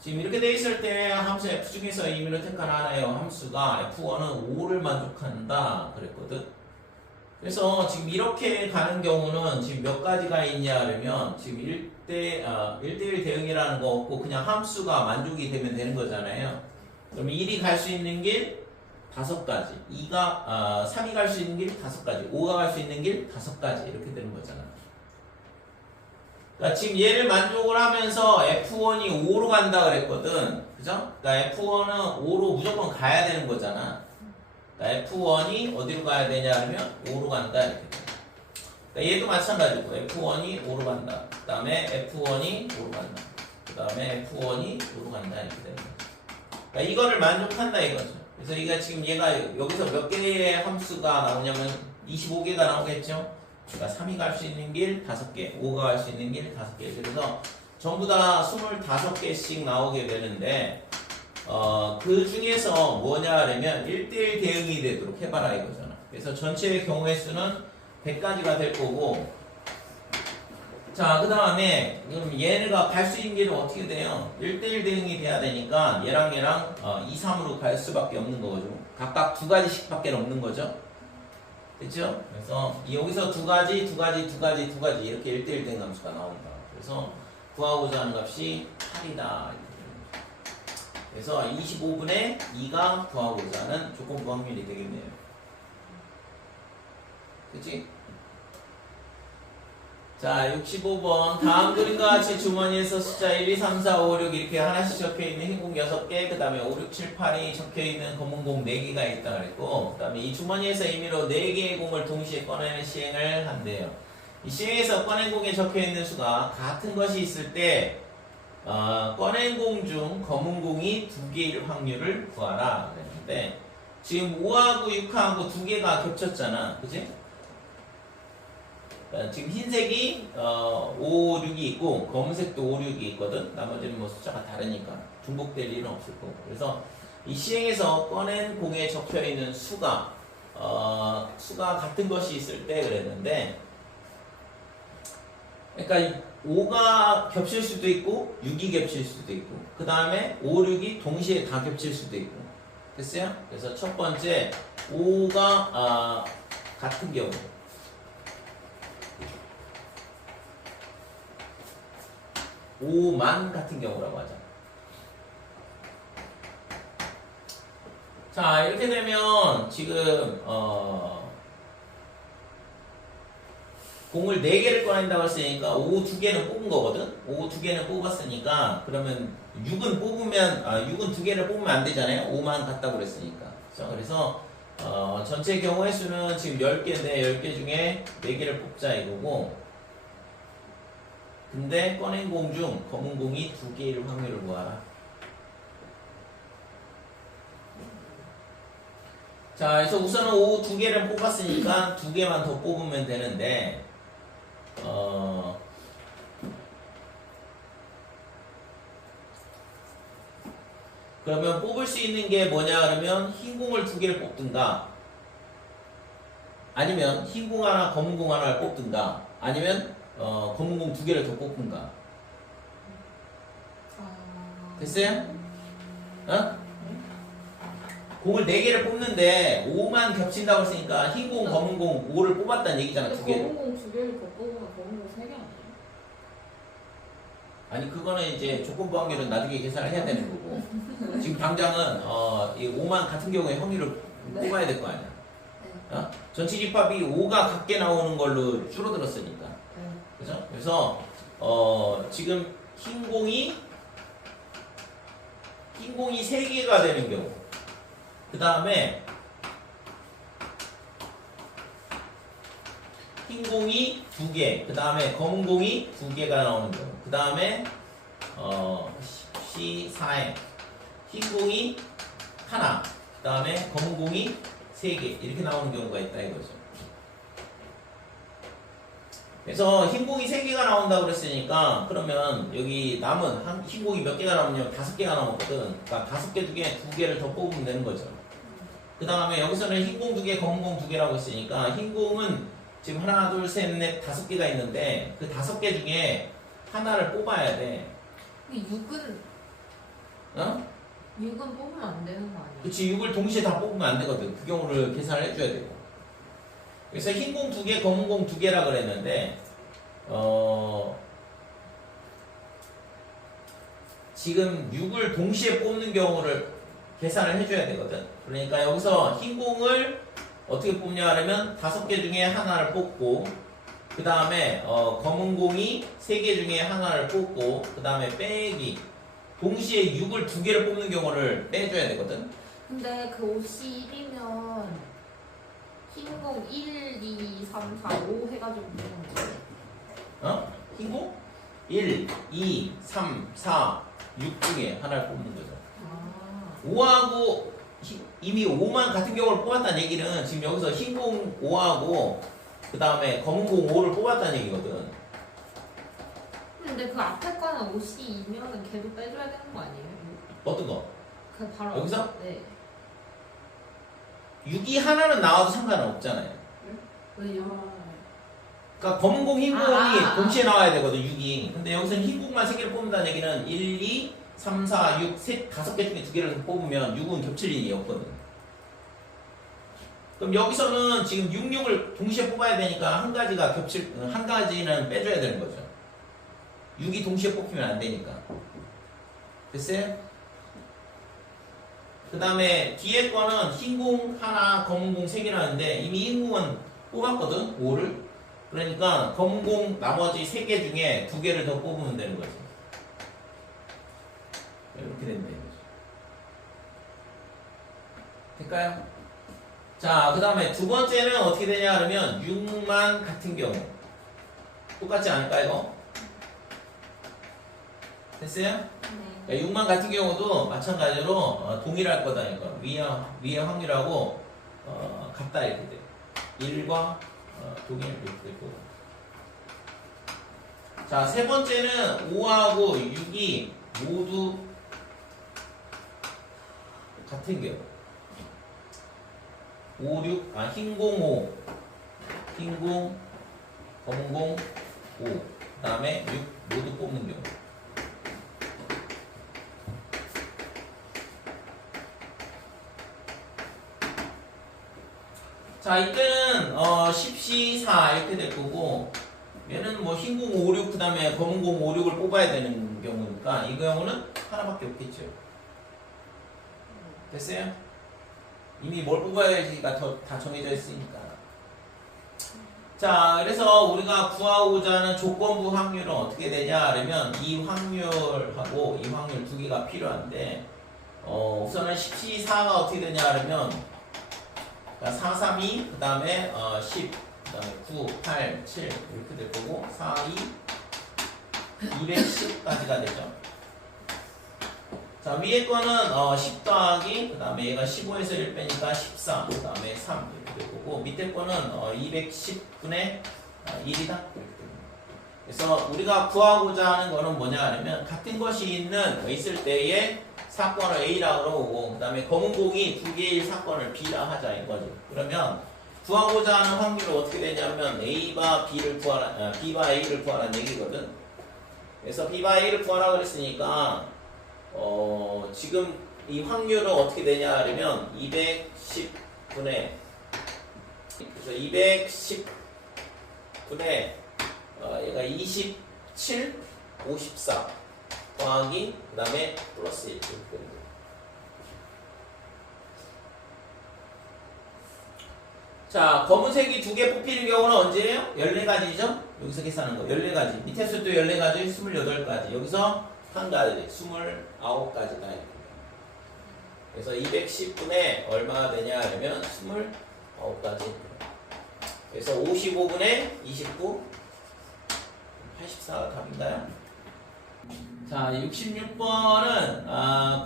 지금 이렇게 돼 있을 때 함수 F 중에서 임의로 택한 하나의 함수가 F1은 5를 만족한다 그랬거든. 그래서 지금 이렇게 가는 경우는 지금 몇 가지가 있냐 하면 지금 1대1 대응이라는 거 없고 그냥 함수가 만족이 되면 되는 거잖아요. 그럼 1이 갈 수 있는 길 5가지, 3이 갈 수 있는 길 5가지, 5가 갈 수 있는 길 5가지 이렇게 되는 거잖아. 그러니까 지금 얘를 만족을 하면서 F1이 5로 간다 그랬거든. 그죠? 그러니까 F1은 5로 무조건 가야 되는 거잖아. 그러니까 F1이 어디로 가야 되냐 하면 5로 간다 이렇게 돼. 그러니까 얘도 마찬가지고 F1이 5로 간다. 그 다음에 F1이 5로 간다. 그 다음에 F1이 5로 간다 이렇게 되는 거죠. 그러니까 이거를 만족한다 이거죠. 그래서 얘가 여기서 몇 개의 함수가 나오냐면 25개가 나오겠죠. 그러니까 3이 갈 수 있는 길 5개, 5가 갈 수 있는 길 5개. 그래서 전부 다 25개씩 나오게 되는데 그 중에서 뭐냐 하면 1대1 대응이 되도록 해봐라 이거잖아. 그래서 전체의 경우의 수는 100가지가 될 거고 자, 그 다음에 얘네가 갈 수 있는 길은 어떻게 돼요? 1대1 대응이 돼야 되니까 얘랑 2, 3으로 갈 수밖에 없는 거죠. 각각 2가지씩 밖에 없는 거죠. 됐죠? 그래서 여기서 2가지 이렇게 1대1 대응 함수가 나온다. 그래서 구하고자 하는 값이 8이다. 그래서 25분의 2가 구하고자 하는 조건부 확률이 되겠네요. 그치? 자, 65번. 다음 그림과 같이 주머니에서 숫자 1, 2, 3, 4, 5, 6 이렇게 하나씩 적혀있는 흰 공 6개, 그 다음에 5, 6, 7, 8이 적혀있는 검은 공 4개가 있다 그랬고, 그 다음에 이 주머니에서 임의로 4개의 공을 동시에 꺼내는 시행을 한대요. 이 시행에서 꺼낸 공에 적혀있는 수가 같은 것이 있을 때, 꺼낸 공 중 검은 공이 2개일 확률을 구하라 그랬는데, 지금 5하고 6하고 2개가 겹쳤잖아. 그치? 지금 흰색이 5, 6이 있고 검은색도 5, 6이 있거든. 나머지는 뭐 숫자가 다르니까 중복될 일은 없을 거고. 그래서 이 시행에서 꺼낸 공에 적혀있는 수가 같은 것이 있을 때 그랬는데 그러니까 5가 겹칠 수도 있고 6이 겹칠 수도 있고 그 다음에 5, 6이 동시에 다 겹칠 수도 있고 됐어요? 그래서 첫 번째 5가 같은 경우 5만 같은 경우라고 하자. 자, 이렇게 되면 지금 공을 4개를 꺼낸다고 했으니까 5 2개는 뽑은 거거든. 5 2개는 뽑았으니까 그러면 6은 2개를 뽑으면 안 되잖아요. 5만 같다고 그랬으니까. 그래서 전체 경우의 수는 지금 10개인데 10개 중에 4개를 뽑자 이거고 근데 꺼낸 공 중 검은 공이 2개일 확률을 구하라. 자, 그래서 우선은 5 2개를 뽑았으니까 2개만 더 뽑으면 되는데 그러면 뽑을 수 있는 게 뭐냐 그러면 흰 공을 2개를 뽑든가 아니면 흰 공 하나 검은 공 하나를 뽑든가 아니면 검은 공 2개를 더 뽑든가. 됐어요? 공을 4개를 뽑는데 5만 겹친다고 했으니까 흰 공, 검은 공 5를 뽑았다는 얘기잖아. 2개. 검은 공 2개를 더 뽑으면 검은 공 3개 아니에요? 아니 그거는 이제 조건부 확률은 나중에 계산을 해야 되는 거고 지금 당장은 이 5만 같은 경우에 확률을 네. 뽑아야 될 거 아니야. 전체 집합이 5가 같게 나오는 걸로 줄어들었으니까. 그죠? 그래서 지금 흰 공이 3개가 되는 경우, 그 다음에 흰 공이 2개, 그 다음에 검은 공이 2개가 나오는 경우, 그 다음에 C4에 흰 공이 하나, 그 다음에 검은 공이 3개 이렇게 나오는 경우가 있다 이거죠. 그래서 흰 공이 3개가 나온다고 그랬으니까 그러면 여기 남은 흰 공이 몇 개가 남으냐면 5개가 남았거든. 그러니까 5개 중에 2개를 더 뽑으면 되는 거죠. 그 다음에 여기서는 흰 공 2개, 검은 공 2개라고 했으니까 흰 공은 지금 하나, 둘, 셋, 넷, 5개가 있는데 그 5개 중에 하나를 뽑아야 돼. 근데 6은 어? 6은 뽑으면 안 되는 거 아니에요? 그치, 6을 동시에 다 뽑으면 안 되거든. 그 경우를 계산을 해줘야 되고. 그래서 흰 공 2개, 검은 공 2개라 그랬는데, 지금 6을 동시에 뽑는 경우를 계산을 해줘야 되거든. 그러니까 여기서 흰 공을 어떻게 뽑냐 하면 5개 중에 하나를 뽑고, 그 다음에 검은 공이 3개 중에 하나를 뽑고, 그 다음에 빼기. 동시에 6을 2개를 뽑는 경우를 빼줘야 되거든. 근데 그 옷이 1이면 흰공 1, 2, 3, 4, 5 해가지고 뽑는 거예요. 흰 공? 1, 2, 3, 4, 6 중에 하나를 뽑는 거죠. 아. 5하고 이미 5만 같은 경우를 뽑았다는 얘기는 지금 여기서 흰 공 5하고 그 다음에 검은 공 5를 뽑았다는 얘기거든. 근데 그 앞에 거는 옷이 2면은 걔도 빼줘야 되는 거 아니에요? 어떤 거? 그 바로 여기서? 앞에- 네. 6이 하나는 나와도 상관은 없잖아요. 왜요? 그러니까 검은 공, 흰 공이 아. 동시에 나와야 되거든, 6이. 근데 여기서는 흰 공만 3개를 뽑는다는 얘기는 1, 2, 3, 4, 6, 5개 중에 2개를 뽑으면 6은 겹칠 일이 없거든. 그럼 여기서는 지금 6, 6을 동시에 뽑아야 되니까 한 가지는 빼줘야 되는 거죠. 6이 동시에 뽑히면 안 되니까. 됐어요? 그 다음에 뒤에 거는 흰 공 하나, 검은 공 3개라는데 이미 흰 공은 뽑았거든, 5를. 그러니까 검은 공 나머지 3개 중에 2개를 더 뽑으면 되는 거지. 이렇게 된다 이거죠. 될까요? 자, 그 다음에 두 번째는 어떻게 되냐 그러면 6만 같은 경우. 똑같지 않을까 이거? 됐어요? 네. 6만 같은 경우도 마찬가지로 동일할 거다 이거. 위의 확률하고 같다 이렇게 돼. 1과 동일 이렇게 되고. 자, 세 번째는 5하고 6이 모두 같은 경우. 5, 6, 흰공 5, 흰공, 검은공 5, 그 다음에 6 모두 뽑는 경우. 자, 이때는 10C4 이렇게 될 거고, 얘는 뭐 흰공 5, 6, 그 다음에 검은공 5, 6을 뽑아야 되는 경우니까 이 경우는 하나밖에 없겠죠. 됐어요? 이미 뭘 뽑아야지가 다 정해져 있으니까. 자, 그래서 우리가 구하고자 하는 조건부 확률은 어떻게 되냐 그러면 이 확률하고 이 확률 두 개가 필요한데 우선은 10C4가 어떻게 되냐 그러면 4, 3, 2, 그 다음에 10, 그 다음에 9, 8, 7 이렇게 될 거고 4, 2, 210까지가 되죠. 자, 위에 거는 10 더하기, 그 다음에 얘가 15에서 1 빼니까 14, 그 다음에 3 이렇게 될 거고 밑에 거는 210분의 1이다. 그래서 우리가 구하고자 하는 거는 뭐냐 하면 같은 것이 있을 때에 사건을 A라 그러고 그 다음에 검은 공이 두 개의 사건을 B라 하자 이거죠. 그러면 구하고자 하는 확률은 어떻게 되냐면 A가 B를 구하라, B가 A를 구하라는 얘기거든. 그래서 B가 A를 구하라 그랬으니까 지금 이 확률은 어떻게 되냐 하면 210분의 그래서 210분의 얘가 27, 54 더하기 그 다음에 플러스 1 이렇게 되는 거예요. 자, 검은색이 2개 뽑히는 경우는 언제예요? 14가지죠? 여기서 계산하는 거. 14가지. 밑에 수도 14가지, 28가지. 여기서 한 가지, 29가지다. 그래서 210분의 얼마가 되냐 하면 29가지. 그래서 55분의 29, 84가 답인가요? 자, 66번은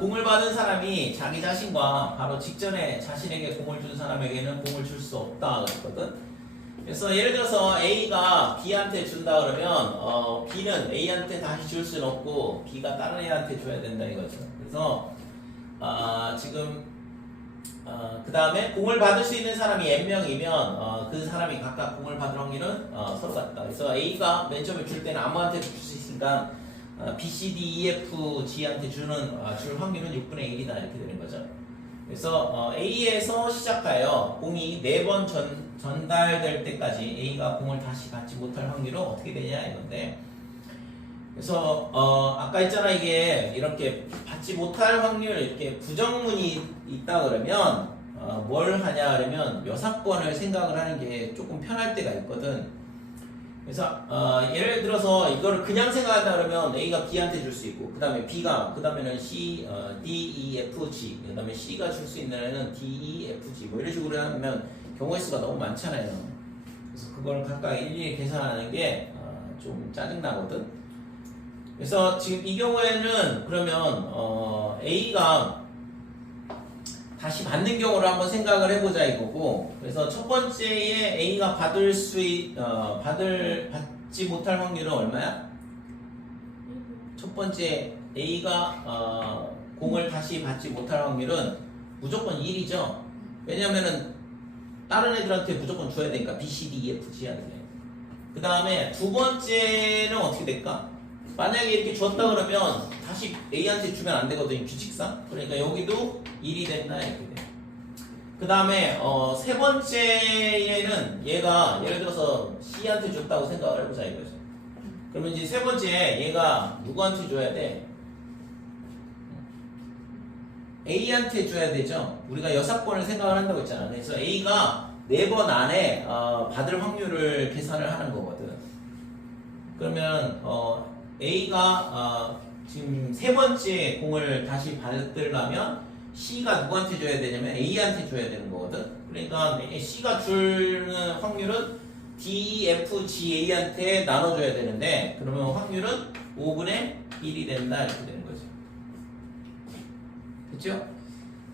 공을 받은 사람이 자기 자신과 바로 직전에 자신에게 공을 준 사람에게는 공을 줄 수 없다 그랬거든. 그래서 예를 들어서 A가 B한테 준다 그러면 B는 A한테 다시 줄 수는 없고 B가 다른 애한테 줘야 된다 이거죠. 그래서 지금 그 다음에 공을 받을 수 있는 사람이 n명이면 그 사람이 각각 공을 받을 확률은 서로 같다. 그래서 A가 맨 처음에 줄 때는 아무한테도 줄 수 있으니까 B, C, D, E, F, G한테 줄 확률은 6분의 1이다 이렇게 되는 거죠. 그래서 A에서 시작하여 공이 4번 전달될 때까지 A가 공을 다시 받지 못할 확률은 어떻게 되냐 이건데, 그래서 아까 있잖아, 이게 이렇게 받지 못할 확률, 이렇게 부정문이 있다 그러면 뭘 하냐 그러면 여사건을 생각을 하는 게 조금 편할 때가 있거든. 그래서 예를 들어서 이거를 그냥 생각한다 그러면 A가 B한테 줄 수 있고, 그 다음에 B가, 그 다음에는 C, D, E, F, G, 그 다음에 C가 줄 수 있는 애는 D, E, F, G 뭐 이런 식으로 하면 경우의 수가 너무 많잖아요. 그래서 그걸 각각 일일이 계산하는 게 좀 짜증나거든. 그래서 지금 이 경우에는 그러면 A가 다시 받는 경우를 한번 생각을 해보자 이거고, 그래서 첫 번째에 A가 받지 못할 확률은 얼마야? 첫 번째 A가 공을 다시 받지 못할 확률은 무조건 1이죠. 왜냐면은 다른 애들한테 무조건 줘야 되니까 B, C, D, E, F, G한테. 그 다음에 두 번째는 어떻게 될까? 만약에 이렇게 줬다 그러면 다시 A한테 주면 안 되거든요, 규칙상. 그러니까 여기도 1이 된다 이렇게 돼. 그 다음에 세 번째에는 얘가 예를 들어서 C한테 줬다고 생각을 해보자 이거죠. 그러면 이제 세 번째 얘가 누구한테 줘야 돼? A한테 줘야 되죠. 우리가 여사건을 생각을 한다고 했잖아. 그래서 A가 4번 안에 받을 확률을 계산을 하는 거거든. 그러면 A가 지금 세 번째 공을 다시 받으려면 C가 누구한테 줘야 되냐면 A한테 줘야 되는 거거든. 그러니까 C가 주는 확률은 D, F, G, A한테 나눠줘야 되는데, 그러면 확률은 5분의 1이 된다 이렇게 되는 거죠. 됐죠?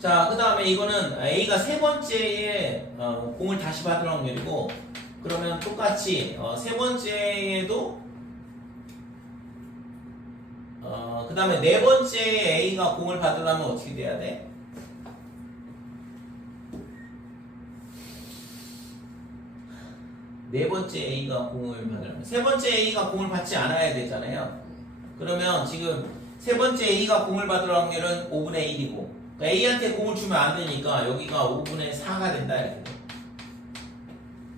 자, 그 다음에 이거는 A가 세 번째에 공을 다시 받을 확률이고, 그러면 똑같이 세 번째에도 그 다음에 네 번째에 A가 공을 받으려면 어떻게 돼야 돼? 네 번째 A가 공을 받으려면 세 번째 A가 공을 받지 않아야 되잖아요. 그러면 지금 세 번째 A가 공을 받을 확률은 5분의 1이고, 그러니까 A한테 공을 주면 안 되니까 여기가 5분의 4가 된다 이렇게 돼.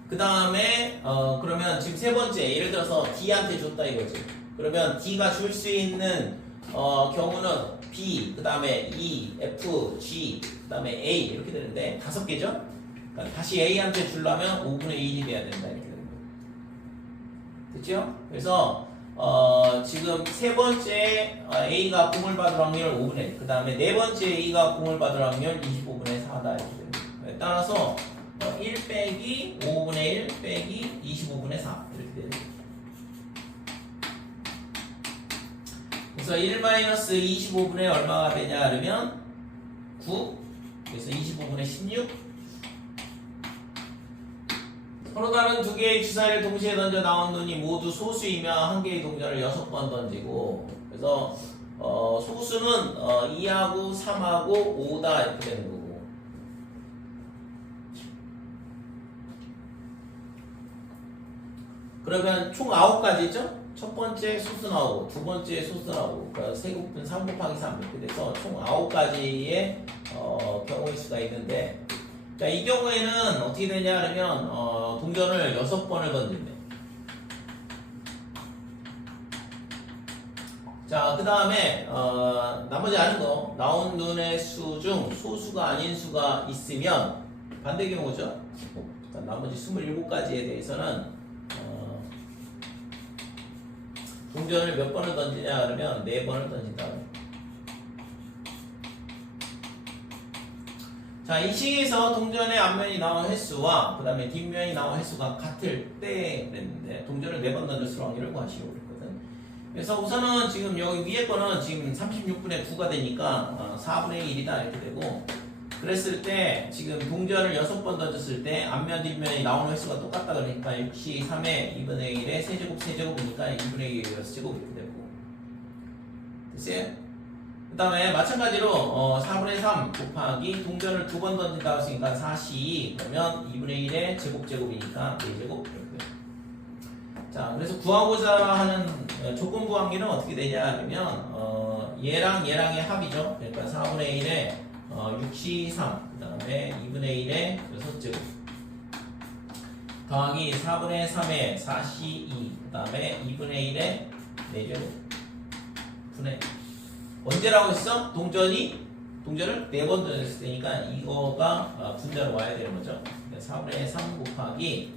그 다음에 그러면 지금 세 번째 예를 들어서 D한테 줬다 이거지. 그러면 D가 줄 수 있는 경우는 B, 그 다음에 E, F, G, 그 다음에 A 이렇게 되는데 5개죠? 그러니까 다시 A한테 주려면 5분의 1이 돼야 된다 이렇게 되는 거예요. 됐죠? 그래서 지금 세 번째 A가 공을 받을 확률 5분의 1, 그 다음에 네 번째 A가 공을 받을 확률 25분의 4다 이렇게 되는 거예요. 따라서 1 빼기 5분의 1 빼기 25분의 4 이렇게 되는 거예요. 그래서 1-25분의 얼마가 되냐 그러면 9, 그래서 25분의 16. 서로 다른 두 개의 주사위를 동시에 던져 나온 눈이 모두 소수이며 한 개의 동전을 6번 던지고, 그래서 소수는 2하고 3하고 5다 이렇게 되는 거고, 그러면 총 9가지죠? 첫 번째 소수 나오고, 두 번째 소수 나오고, 그러니까 세곱분 3 곱하기 3 이렇게 돼서 총 9가지의 경우의 수가 있는데, 자, 이 경우에는 어떻게 되냐 하면 동전을 6번을 던진대. 자, 그 다음에 나머지 아는 거, 나온 눈의 수 중 소수가 아닌 수가 있으면 반대 경우죠. 나머지 27가지에 대해서는 동전을 몇 번을 던지냐 그러면 4번을 던진다. 자, 이 시에서 동전의 앞면이 나온 횟수와 그 다음에 뒷면이 나온 횟수가 같을 때 그랬는데 동전을 4번 던질수록 확률을 구하시려고 그랬거든. 그래서 우선은 지금 여기 위에 거는 지금 36분의 9가 되니까 4분의 1이다 이렇게 되고, 그랬을 때 지금 동전을 6번 던졌을 때 앞면 뒷면이 나오는 횟수가 똑같다 그러니까 6시 3의 2분의 1의 세제곱이니까 2분의 1의 6제곱 이렇게 되고, 됐어요? 그 다음에 마찬가지로 4분의 3 곱하기 동전을 2번 던진다고 했으니까 4시 그러면 2분의 1의 제곱이니까 4제곱 이렇게 돼요. 자, 그래서 구하고자 하는 조건부 확률은 어떻게 되냐 하면 얘랑 얘랑의 합이죠. 그러니까 4분의 1의 6시 3 그 다음에 2분의 1의 6제곱 더하기 4분의 3의 4시 2 그 다음에 2분의 1의 4제곱 분의 언제라고 했어? 동전을 4번 던졌을 때니까 이거가 분자로 와야 되는 거죠. 4분의 3 곱하기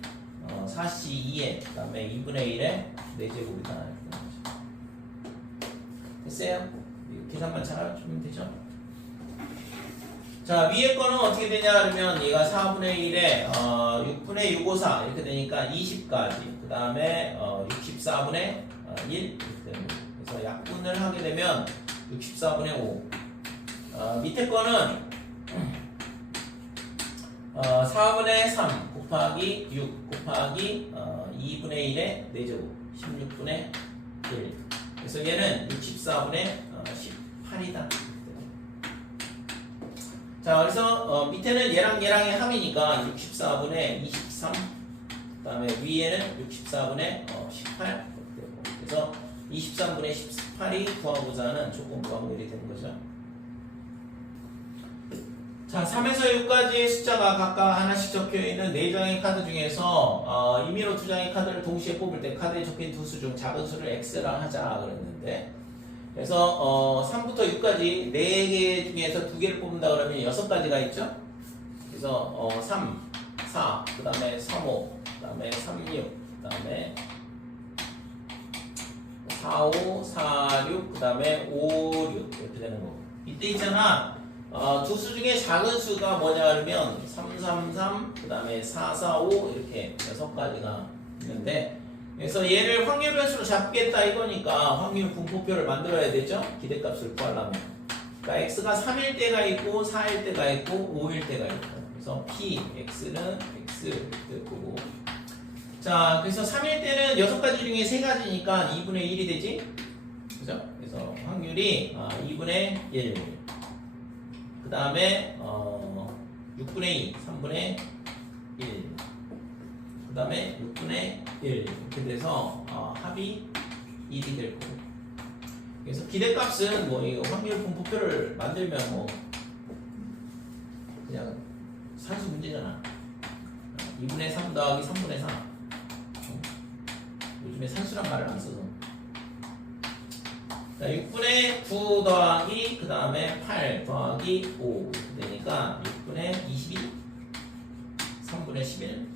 4시 2에 그 다음에 2분의 1에 4제곱이다. 됐어요? 계산만 잘하면 되죠? 자, 위에 거는 어떻게 되냐 그러면 얘가 4분의 1에 6분의 654 이렇게 되니까 20까지 그 다음에 64분의 1 이렇게 되는 거예요. 그래서 약분을 하게 되면 64분의 5 밑에 거는 4분의 3 곱하기 6 곱하기 2분의 1의 4제곱 16분의 1 그래서 얘는 64분의 18이다. 자, 그래서 밑에는 얘랑 얘랑의 합이니까 64분의 23 그 다음에 위에는 64분의 18 그래서 23분의 18이 구하고자 하는 조건부 확률이 되는 거죠. 자, 3에서 6까지의 숫자가 각각 하나씩 적혀있는 4장의 카드 중에서 임의로 2장의 카드를 동시에 뽑을 때 카드에 적힌 두 수 중 작은 수를 X라 하자 그랬는데, 그래서 3부터 6까지 4개 중에서 2개를 뽑는다 그러면 6가지가 있죠. 그래서 3, 4, 그 다음에 3, 5, 그 다음에 3, 6, 그 다음에 4, 5, 4, 6, 그 다음에 5, 6 이렇게 되는 거고, 이때 있잖아 두 수 중에 작은 수가 뭐냐 그러면 3, 3, 3, 그 다음에 4, 4, 5 이렇게 6가지가 있는데, 그래서 얘를 확률 변수로 잡겠다 이거니까 확률 분포표를 만들어야 되죠. 기대값을 구하려면. 그러니까 x가 3일 때가 있고 4일 때가 있고 5일 때가 있고, 그래서 p, x는 x 이렇게 보고, 자, 그래서 3일 때는 6가지 중에 3가지니까 2분의 1이 되지? 그죠? 그래서 확률이 2분의 1. 그 다음에 6분의 2, 3분의 1. 그 다음에 6분의 1. 이렇게 돼서 합이 1이 될 거고. 그래서 기대값은 뭐 이거 확률 분포표를 만들면 뭐 그냥 산수 문제잖아. 2분의 3 더하기 3분의 4. 요즘에 산수란 말을 안 써서. 자, 6분의 9 더하기 그 다음에 8 더하기 5 되니까 6분의 22 3분의 11